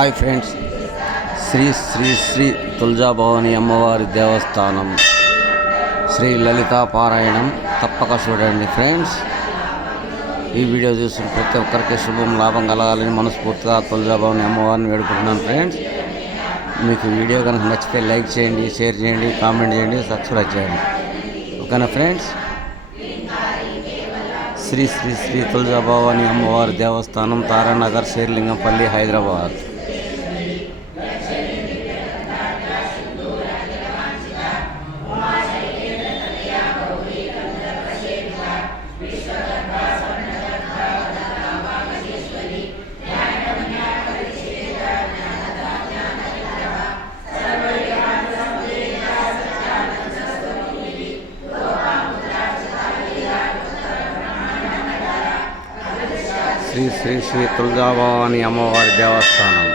Hi friends, Shri Shri Shri Tuljabhavani అమ్మవారి దేవస్థానం శ్రీ లలితా పారాయణం తప్పక చూడండి ఫ్రెండ్స్. ఈ వీడియో చూసిన ప్రతి ఒక్కరికి శుభం లాభం కలగాలని మనస్ఫూర్తిగా తులజాభవాని అమ్మవారిని వేడుకుంటున్నాను ఫ్రెండ్స్. మీకు వీడియో కనుక నచ్చితే లైక్ చేయండి, షేర్ చేయండి, కామెంట్ చేయండి, సబ్స్క్రైబ్ చేయండి. ఓకేనా ఫ్రెండ్స్. శ్రీ శ్రీ శ్రీ తులజాభవాని అమ్మవారి దేవస్థానం తారానగర్, శేర్లింగంపల్లి, హైదరాబాద్. శ్రీ శ్రీ శ్రీ తులజాభవాని అమ్మవారి దేవస్థానం.